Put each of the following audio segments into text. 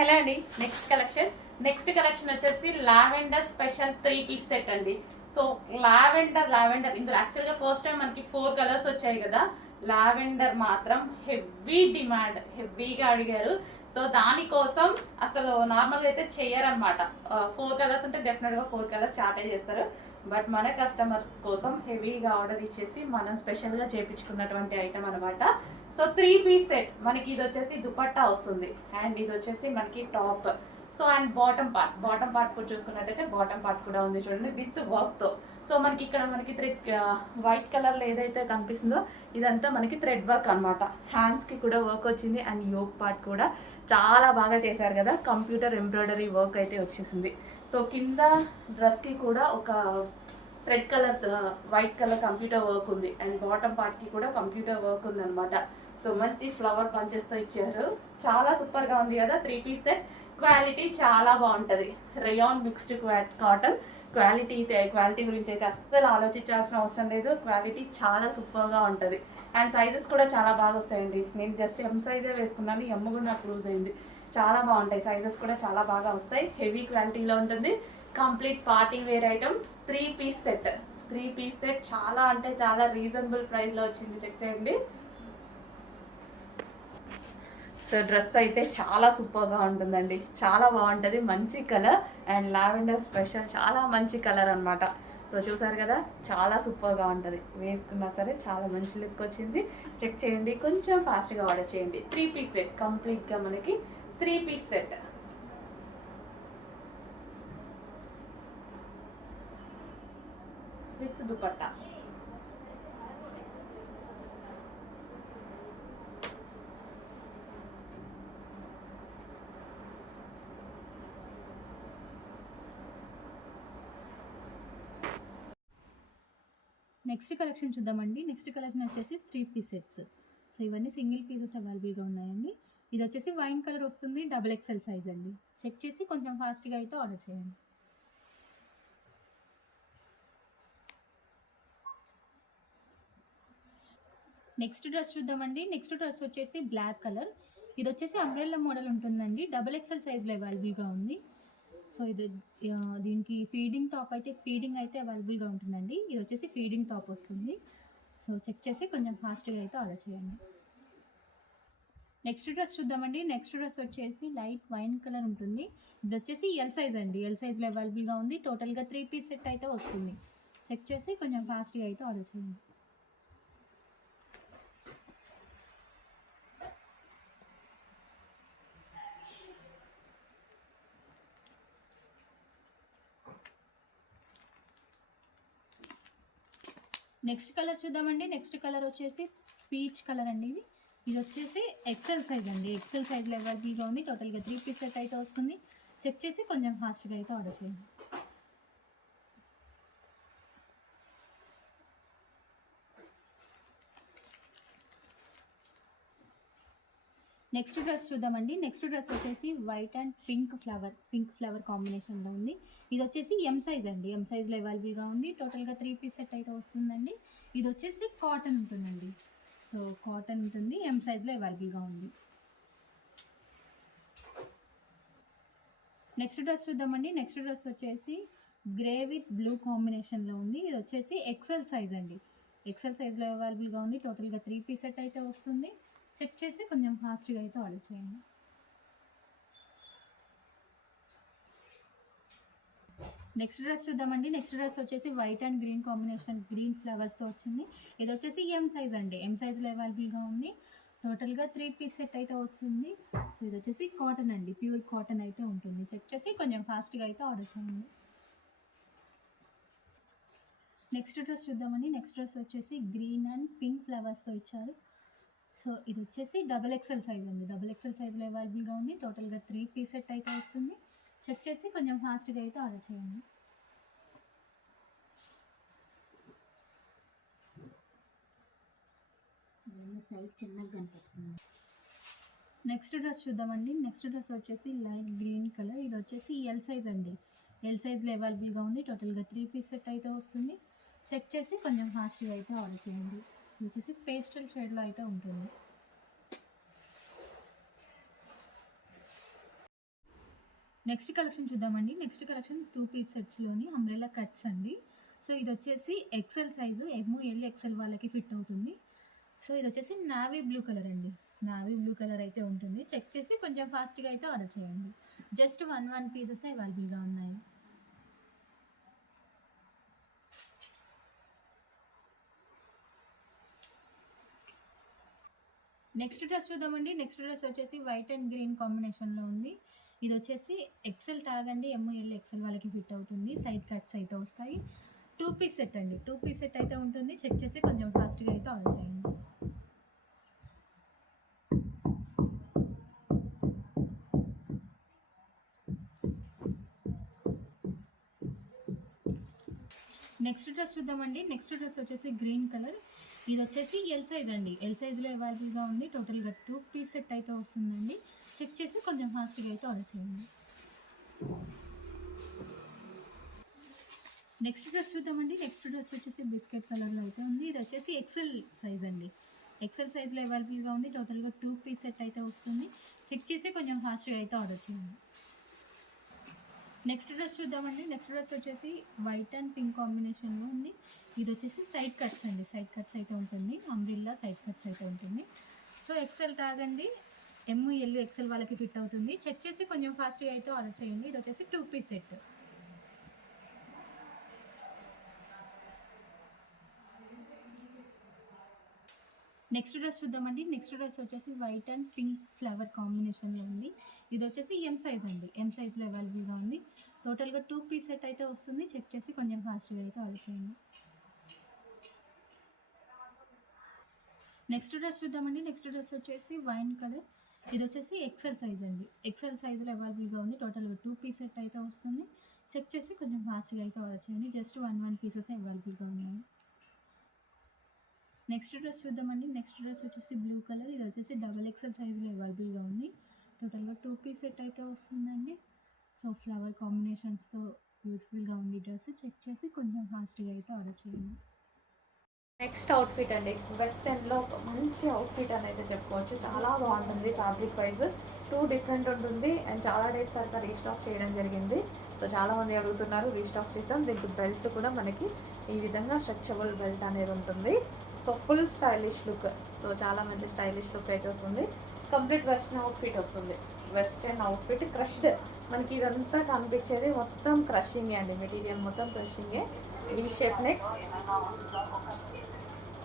Hello అండి. Next collection వచ్చేసి lavender special 3 piece set అండి. సో లావెండర్ ఇందులో యాక్చువల్గా ఫస్ట్ టైం మనకి 4 కలర్స్ వచ్చాయి కదా. లావెండర్ మాత్రం హెవీ డిమాండ్, హెవీగా అడిగారు. సో దానికోసం అసలు నార్మల్గా అయితే చెయ్యరనమాట. 4 కలర్స్ ఉంటే డెఫినెట్గా 4 కలర్స్ స్టార్ట్ చేస్తారు. బట్ మన కస్టమర్ కోసం హెవీగా ఆర్డర్ ఇచ్చేసి మనం స్పెషల్గా చేయించుకున్నటువంటి ఐటమ్ అనమాట. సో 3 పీస్ సెట్ మనకి ఇది వచ్చేసి దుపట్టా వస్తుంది అండ్ ఇది వచ్చేసి మనకి top. So and bottom part కూడా చూసుకున్నట్టయితే బాటమ్ పార్ట్ కూడా ఉంది చూడండి విత్ వర్క్తో. సో మనకి ఇక్కడ మనకి థ్రెడ్ వైట్ కలర్లో ఏదైతే కనిపిస్తుందో ఇదంతా మనకి థ్రెడ్ వర్క్ అనమాట. హ్యాండ్స్కి కూడా వర్క్ వచ్చింది అండ్ యోక్ పార్ట్ కూడా చాలా బాగా చేశారు కదా. కంప్యూటర్ ఎంబ్రాయిడరీ వర్క్ అయితే వచ్చేసింది. సో కింద డ్రెస్కి కూడా ఒక thread colour white colour computer work ఉంది అండ్ బాటమ్ పార్ట్కి కూడా కంప్యూటర్ వర్క్ ఉంది అనమాట. సో మంచి ఫ్లవర్ పంచెస్తో ఇచ్చారు. చాలా సూపర్గా ఉంది కదా. 3 పీస్ సెట్. క్వాలిటీ చాలా బాగుంటుంది. Rayon mixed cotton. క్వాలిటీ గురించి అయితే అస్సలు ఆలోచించాల్సిన అవసరం లేదు. క్వాలిటీ చాలా సూపర్గా ఉంటుంది అండ్ సైజెస్ కూడా చాలా బాగా వస్తాయండి. నేను జస్ట్ ఎం సైజే వేసుకున్నాను, ఎమ్ కూడా నాకు లూజ్ అయింది. చాలా బాగుంటాయి, సైజెస్ కూడా చాలా బాగా వస్తాయి. హెవీ క్వాలిటీలో ఉంటుంది. Complete party wear item. 3 piece set చాలా అంటే చాలా రీజనబుల్ ప్రైస్లో వచ్చింది. చెక్ చేయండి. సో డ్రెస్ అయితే చాలా సూపర్గా ఉంటుందండి, చాలా బాగుంటుంది. మంచి కలర్ అండ్ లావెండర్ స్పెషల్ చాలా మంచి కలర్ అనమాట. సో చూసారు కదా, చాలా సూపర్గా ఉంటుంది. వేసుకున్నా సరే చాలా మంచి లుక్ వచ్చింది. చెక్ చేయండి, కొంచెం ఫాస్ట్గా ఆర్డర్ చేయండి. 3 పీస్ సెట్ కంప్లీట్గా మనకి 3 piece set with dupatta. Next collection చూద్దామండి. నెక్స్ట్ కలెక్షన్ వచ్చేసి 3 పీస్ సెట్స్. సో ఇవన్నీ సింగిల్ పీసెస్ అవైలబుల్గా ఉన్నాయండి. ఇది వచ్చేసి వైన్ కలర్ వస్తుంది, XXL సైజ్ అండి. చెక్ చేసి కొంచెం ఫాస్ట్గా అయితే ఆర్డర్ చేయండి. నెక్స్ట్ డ్రెస్ చూద్దామండి. నెక్స్ట్ డ్రెస్ వచ్చేసి బ్లాక్ కలర్. ఇది వచ్చేసి అంబ్రెల్లా మోడల్ ఉంటుందండి. XXL సైజ్లో అవైలబుల్గా ఉంది. సో ఇది దీనికి ఫీడింగ్ అయితే అవైలబుల్గా ఉంటుందండి. ఇది వచ్చేసి ఫీడింగ్ టాప్ వస్తుంది. సో చెక్ చేసి కొంచెం ఫాస్ట్గా అయితే ఆర్డర్ చేయండి. నెక్స్ట్ డ్రెస్ చూద్దామండి. నెక్స్ట్ డ్రెస్ వచ్చేసి లైట్ వైన్ కలర్ ఉంటుంది. ఇది వచ్చేసి ఎల్ సైజ్ అండి. ఎల్ సైజ్లో అవైలబుల్గా ఉంది. టోటల్గా 3 పీస్ సెట్ అయితే వస్తుంది. చెక్ చేసి కొంచెం ఫాస్ట్గా అయితే ఆర్డర్ చేయండి. నెక్స్ట్ కలర్ చూద్దామండి. నెక్స్ట్ కలర్ వచ్చేసి పీచ్ కలర్ అండి. ఇది వచ్చేసి XL సైజ్ అండి. XL సైజ్లో అవైలబుల్గా ఉంది. టోటల్గా 3 పీస్ సెట్ అయితే వస్తుంది. చెక్ చేసి కొంచెం ఫాస్ట్గా అయితే ఆర్డర్ చేయండి. నెక్స్ట్ డ్రెస్ చూద్దామండి. నెక్స్ట్ డ్రెస్ వచ్చేసి వైట్ అండ్ పింక్ ఫ్లవర్ కాంబినేషన్లో ఉంది. ఇది వచ్చేసి ఎం సైజ్ అండి. ఎం సైజ్లో అవైలబుల్గా ఉంది. టోటల్గా 3 పీస్ సెట్ అయితే వస్తుందండి. ఇది వచ్చేసి కాటన్ ఉంటుందండి. సో కాటన్ ఉంటుంది, ఎం సైజ్లో అవైలబుల్గా ఉంది. నెక్స్ట్ డ్రెస్ చూద్దామండి. నెక్స్ట్ డ్రెస్ వచ్చేసి గ్రే విత్ బ్లూ కాంబినేషన్లో ఉంది. ఇది వచ్చేసి XL సైజ్ అండి. XL సైజ్లో అవైలబుల్గా ఉంది. టోటల్గా 3 పీస్ సెట్ అయితే వస్తుంది. చెక్ చేసి కొంచెం ఫాస్ట్గా అయితే ఆర్డర్ చేయండి. నెక్స్ట్ డ్రెస్ చూద్దామండి. నెక్స్ట్ డ్రెస్ వచ్చేసి white and green combination, green ఫ్లవర్స్తో వచ్చింది. ఇది వచ్చేసి ఎం సైజ్ అండి. ఎం సైజ్లో అవైలబుల్గా ఉంది. టోటల్గా 3 పీస్ సెట్ అయితే వస్తుంది. సో ఇది వచ్చేసి కాటన్ అండి, ప్యూర్ కాటన్ అయితే ఉంటుంది. చెక్ చేసి కొంచెం ఫాస్ట్గా అయితే ఆర్డర్ చేయండి. నెక్స్ట్ డ్రెస్ చూద్దామండి. నెక్స్ట్ డ్రెస్ వచ్చేసి గ్రీన్ అండ్ పింక్ ఫ్లవర్స్తో ఇచ్చారు. సో ఇది వచ్చేసి XXL సైజ్ అండి. XXL సైజ్లో అవైలబుల్గా ఉంది. టోటల్గా 3 పీస్ సెట్ అయితే వస్తుంది. చెక్ చేసి కొంచెం ఫాస్ట్గా అయితే ఆర్డర్ చేయండి. సైజ్ చిన్నగా కనిపిస్తుంది. నెక్స్ట్ డ్రెస్ చూద్దామండి. నెక్స్ట్ డ్రెస్ వచ్చేసి లైట్ గ్రీన్ కలర్. ఇది వచ్చేసి ఎల్ సైజ్ అండి. ఎల్ సైజ్లో అవైలబుల్గా ఉంది. టోటల్గా 3 పీస్ సెట్ అయితే వస్తుంది. చెక్ చేసి కొంచెం ఫాస్ట్గా అయితే ఆర్డర్ చేయండి. ఇది వచ్చేసి పేస్టల్ షేడ్లో అయితే ఉంటుంది. నెక్స్ట్ కలెక్షన్ చూద్దామండి. నెక్స్ట్ కలెక్షన్ 2 పీస్ సెట్స్‌లోని అంబ్రెల్లా కట్స్ అండి. సో, ఇదొచ్చేసి ఎక్సెల్ సైజు ఎల్, ఎక్సెల్ వాళ్ళకి ఫిట్ అవుతుంది. సో, ఇదొచ్చేసి నావీ బ్లూ కలర్ అండి. నావీ బ్లూ కలర్ అయితే ఉంటుంది. చెక్ చేసి కొంచెం ఫాస్ట్‌గా అయితే ఆర్డర్ చేయండి. జస్ట్ 1 పీసెస్ అవైలబుల్‌గా ఉన్నాయి. నెక్స్ట్ డ్రెస్ చూద్దామండి. నెక్స్ట్ డ్రెస్ వచ్చేసి వైట్ అండ్ గ్రీన్ కాంబినేషన్‌లో ఉంది. ఇదొచ్చేసి ఎక్సెల్ ట్యాగ్ అండి. ఎల్, ఎక్సెల్ వాళ్ళకి ఫిట్ అవుతుంది. సైడ్ కట్స్ అయితే వస్తాయి. 2 పీస్ సెట్ అండి. 2 పీస్ సెట్ అయితే ఉంటుంది. చెక్ చేసి కొంచెం ఫాస్ట్‌గా అయితే ఆర్డర్ చేయండి. నెక్స్ట్ డ్రెస్ చూద్దామండి. నెక్స్ట్ డ్రెస్ వచ్చేసి గ్రీన్ కలర్. ఇది వచ్చేసి ఎల్ సైజ్ అండి. ఎల్ సైజ్లో అవైలబుల్గా ఉంది. టోటల్గా 2 పీస్ సెట్ అయితే వస్తుందండి. చెక్ చేసి కొంచెం ఫాస్ట్గా అయితే ఆర్డర్ చేయండి. నెక్స్ట్ డ్రెస్ చూద్దామండి. నెక్స్ట్ డ్రెస్ వచ్చేసి బిస్కెట్ కలర్లో అయితే ఉంది. ఇది వచ్చేసి ఎక్సెల్ సైజ్ అండి. ఎక్సెల్ సైజ్లో అవైలబుల్గా ఉంది. టోటల్గా 2 పీస్ సెట్ అయితే వస్తుంది. చెక్ చేసి కొంచెం ఫాస్ట్గా అయితే ఆర్డర్ చేయండి. నెక్స్ట్ డ్రెస్ చూద్దామండి. నెక్స్ట్ డ్రెస్ వచ్చేసి వైట్ అండ్ పింక్ కాంబినేషన్లో ఉంది. ఇది వచ్చేసి సైడ్ కట్స్ అండి. సైడ్ కట్స్ అయితే ఉంటుంది. అంబ్రిల్లా సైడ్ కట్స్ అయితే ఉంటుంది. సో, ఎక్సెల్ ట్యాగ్ అండి. ఎల్, ఎక్సెల్ వాళ్ళకి ఫిట్ అవుతుంది. చెక్ చేసి కొంచెం ఫాస్ట్గా అయితే ఆర్డర్ చేయండి. ఇది వచ్చేసి 2 పీస్ సెట్. నెక్స్ట్ డ్రెస్ చూద్దామండి. నెక్స్ట్ డ్రెస్ వచ్చేసి వైట్ అండ్ పింక్ ఫ్లవర్ కాంబినేషన్లో ఉంది. ఇది వచ్చేసి ఎం సైజ్ అండి. ఎం సైజ్లో అవైలబుల్గా ఉంది. టోటల్గా 2 పీస్ సెట్ అయితే వస్తుంది. చెక్ చేసి కొంచెం ఫాస్ట్గా అయితే ఆర్డర్ చేయండి. నెక్స్ట్ డ్రెస్ చూద్దామండి. నెక్స్ట్ డ్రెస్ వచ్చేసి వైన్ కలర్. ఇది వచ్చేసి ఎక్సెల్ సైజ్ అండి. ఎక్సెల్ సైజ్లో అవైలబుల్గా ఉంది. టోటల్గా 2 పీస్ సెట్ అయితే వస్తుంది. చెక్ చేసి కొంచెం ఫాస్ట్గా అయితే ఆర్డర్ చేయండి. జస్ట్ 1 పీసెస్ అవైలబుల్గా ఉన్నాయి. నెక్స్ట్ డ్రెస్ చూద్దామండి. నెక్స్ట్ డ్రెస్ వచ్చేసి బ్లూ కలర్. ఇది వచ్చేసి XXL సైజులో అవైలబుల్గా ఉంది. టోటల్గా 2 పీస్ సెట్ అయితే వస్తుందండి. సో, ఫ్లవర్ కాంబినేషన్స్తో బ్యూటిఫుల్గా ఉంది డ్రెస్. చెక్ చేసి కొంచెం ఫాస్ట్గా అయితే ఆర్డర్ చేయండి. నెక్స్ట్ అవుట్ఫిట్ అండి. వెస్టర్న్లో ఒక మంచి అవుట్ఫిట్ అని అయితే చెప్పుకోవచ్చు. చాలా బాగుంటుంది. ఫ్యాబ్రిక్ వైజ్ 2 డిఫరెంట్ ఉంటుంది అండ్ చాలా డేస్ తర్వాత రీస్టాక్ చేయడం జరిగింది. సో చాలామంది అడుగుతున్నారు, రీస్టాక్ చేస్తాం. దీనికి బెల్ట్ కూడా మనకి ఈ విధంగా స్ట్రెచబుల్ బెల్ట్ అనేది ఉంటుంది. So full stylish look. So చాలా మంచి స్టైలిష్ లుక్ అయితే వస్తుంది. కంప్లీట్ వెస్టర్న్ అవుట్ఫిట్ వస్తుంది. Western outfit crushed. మనకి ఇదంతా కనిపించేది మొత్తం క్రషింగే అండి. మెటీరియల్ మొత్తం క్రషింగే. V shape neck.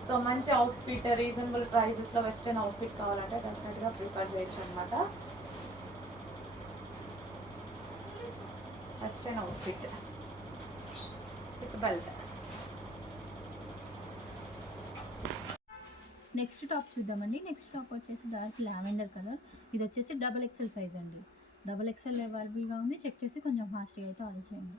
సో మంచి అవుట్ఫిట్ రీజనబుల్ ప్రైజెస్లో వెస్టర్న్ అవుట్ఫిట్ కావాలంటే డెఫినెట్గా ప్రిఫర్ చేయొచ్చు అనమాట. Western outfit with belt. Next top చూద్దామండి. నెక్స్ట్ టాప్ వచ్చేసి డార్క్ లావెండర్ కలర్. ఇది వచ్చేసి XXL సైజ్ అండి. XXL అవైలబుల్గా ఉంది. చెక్ చేసి కొంచెం ఫాస్ట్గా అయితే ఆర్డర్ చేయండి.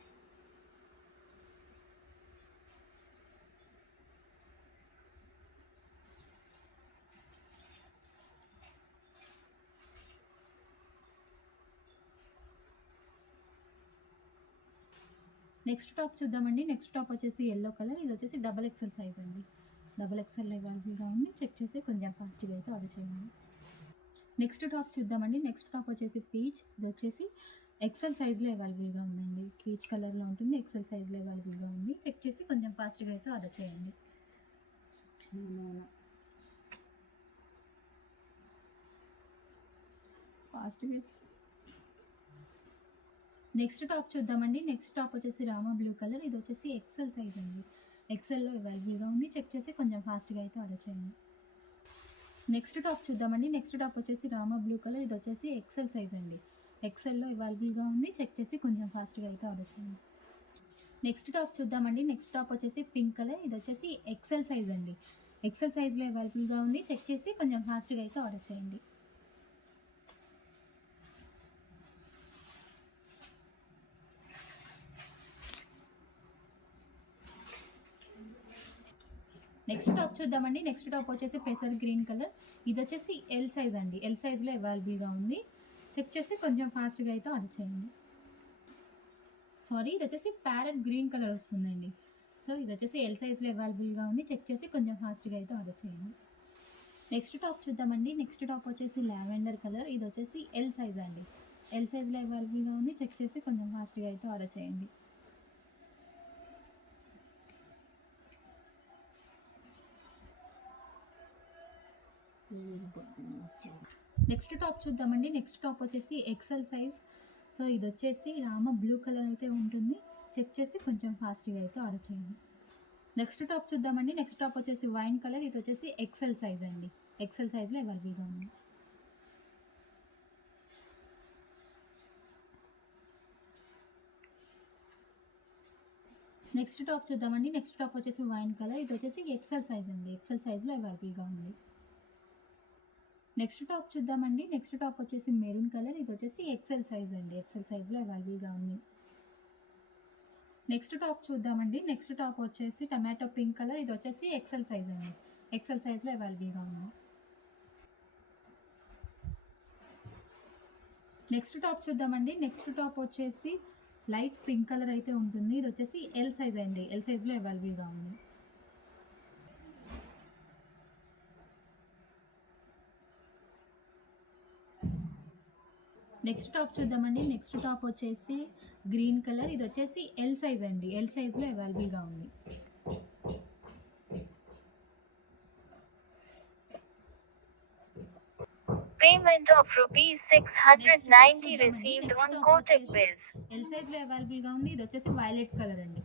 నెక్స్ట్ టాప్ చూద్దామండి. నెక్స్ట్ టాప్ వచ్చేసి ఎల్లో కలర్. ఇది వచ్చేసి XXL సైజ్ అండి. XXL అవైలబుల్గా ఉంది. చెక్ చేసి కొంచెం ఫాస్ట్గా అయితే ఆర్డర్ చేయండి. నెక్స్ట్ టాప్ చూద్దామండి. నెక్స్ట్ టాప్ వచ్చేసి పీచ్. ఇది వచ్చేసి ఎక్సెల్ సైజ్లో అవైలబుల్గా ఉందండి. పీచ్ కలర్లో ఉంటుంది. ఎక్సెల్ సైజ్లో అవైలబుల్గా ఉంది. చెక్ చేసి కొంచెం ఫాస్ట్గా అయితే ఆర్డర్ చేయండి. ఫాస్ట్గా. నెక్స్ట్ టాప్ చూద్దామండి. నెక్స్ట్ టాప్ వచ్చేసి రామా బ్లూ కలర్. ఇది వచ్చేసి ఎక్సెల్ సైజ్ అండి. ఎక్సెల్లో అవైలబుల్గా ఉంది. చెక్ చేసి కొంచెం ఫాస్ట్గా అయితే ఆర్డర్ చేయండి. నెక్స్ట్ టాప్ చూద్దామండి. నెక్స్ట్ టాప్ వచ్చేసి రామా బ్లూ కలర్. ఇది వచ్చేసి ఎక్సెల్ సైజ్ అండి. ఎక్సెల్లో అవైలబుల్గా ఉంది. చెక్ చేసి కొంచెం ఫాస్ట్గా అయితే ఆర్డర్ చేయండి. నెక్స్ట్ టాప్ చూద్దామండి. నెక్స్ట్ టాప్ వచ్చేసి పింక్ కలర్. ఇది వచ్చేసి ఎక్సెల్ సైజ్ అండి. ఎక్సెల్ సైజ్లో అవైలబుల్గా ఉంది. చెక్ చేసి కొంచెం ఫాస్ట్గా అయితే ఆర్డర్ చేయండి. నెక్స్ట్ టాప్ చూద్దామండి. నెక్స్ట్ టాప్ వచ్చేసి పెసర్ గ్రీన్ కలర్. ఇది వచ్చేసి ఎల్ సైజ్ అండి. ఎల్ సైజ్లో అవైలబుల్గా ఉంది. చెక్ చేసి కొంచెం ఫాస్ట్గా అయితే ఆర్డర్ చేయండి. సారీ, ఇది వచ్చేసి ప్యారెట్ గ్రీన్ కలర్ వస్తుందండి. సో ఇది వచ్చేసి ఎల్ సైజ్లో అవైలబుల్గా ఉంది. చెక్ చేసి కొంచెం ఫాస్ట్గా అయితే ఆర్డర్ చేయండి. నెక్స్ట్ టాప్ చూద్దామండి. నెక్స్ట్ టాప్ వచ్చేసి లావెండర్ కలర్. ఇది వచ్చేసి ఎల్ సైజ్ అండి. ఎల్ సైజ్లో అవైలబుల్గా ఉంది. చెక్ చేసి కొంచెం ఫాస్ట్గా అయితే ఆర్డర్ చేయండి. నెక్స్ట్ టాప్ చూద్దామండి. నెక్స్ట్ టాప్ వచ్చేసి ఎక్సెల్ సైజ్. సో ఇది వచ్చేసి రామ బ్లూ కలర్ అయితే ఉంటుంది. చెక్ చేసి కొంచెం ఫాస్ట్గా అయితే ఆర్డర్ చేయండి. నెక్స్ట్ టాప్ చూద్దామండి. నెక్స్ట్ టాప్ వచ్చేసి వైన్ కలర్. ఇది వచ్చేసి ఎక్సెల్ సైజ్ అండి. ఎక్సెల్ సైజ్లో అవైలబుల్గా ఉంది. నెక్స్ట్ టాప్ చూద్దామండి. నెక్స్ట్ టాప్ వచ్చేసి వైన్ కలర్. ఇది వచ్చేసి ఎక్సెల్ సైజ్ అండి. ఎక్సెల్ సైజ్లో అవైలబుల్గా ఉంది. నెక్స్ట్ టాప్ చూద్దామండి. నెక్స్ట్ టాప్ వచ్చేసి మెరూన్ కలర్. ఇది వచ్చేసి ఎక్సెల్ సైజ్ అండి. ఎక్సెల్ సైజ్లో అవైలబుల్గా ఉంది. నెక్స్ట్ టాప్ చూద్దామండి. నెక్స్ట్ టాప్ వచ్చేసి టమాటో పింక్ కలర్. ఇది వచ్చేసి ఎక్సెల్ సైజ్ అండి. ఎక్సెల్ సైజ్లో అవైలబుల్గా ఉంది. నెక్స్ట్ టాప్ చూద్దామండి. నెక్స్ట్ టాప్ వచ్చేసి లైట్ పింక్ కలర్ అయితే ఉంటుంది. ఇది వచ్చేసి ఎల్ సైజ్ అండి. ఎల్ సైజ్లో అవైలబుల్గా ఉంది. నెక్స్ట్ టాప్ చూద్దామండి. నెక్స్ట్ టాప్ వచ్చేసి గ్రీన్ కలర్. ఇది వచ్చేసి ఎల్ సైజ్ అండి. ఎల్ సైజ్లో అవైలబుల్గా ఉంది. Payment of rupees 690 received on Kotak Biz. L సైజ్లో అవైలబుల్గా ఉంది. ఇది వచ్చేసి వైలెట్ కలర్ అండి.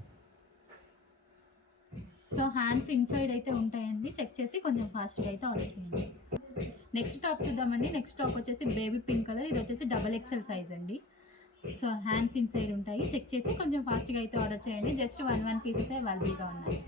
సో హ్యాండ్స్ ఇన్సైడ్ అయితే ఉంటాయండి. చెక్ చేసి కొంచెం ఫాస్ట్గా అయితే ఆర్డర్ చేయండి. నెక్స్ట్ టాప్ చూద్దామండి. నెక్స్ట్ టాప్ వచ్చేసి బేబీ పింక్ కలర్. ఇది వచ్చేసి డబల్ ఎక్సెల్ సైజ్ అండి. సో హ్యాండ్స్ ఇన్సైడ్ ఉంటాయి. చెక్ చేసి కొంచెం ఫాస్ట్గా అయితే ఆర్డర్ చేయండి. జస్ట్ 1 పీసెస్ అవైలబుల్గా ఉన్నాయి.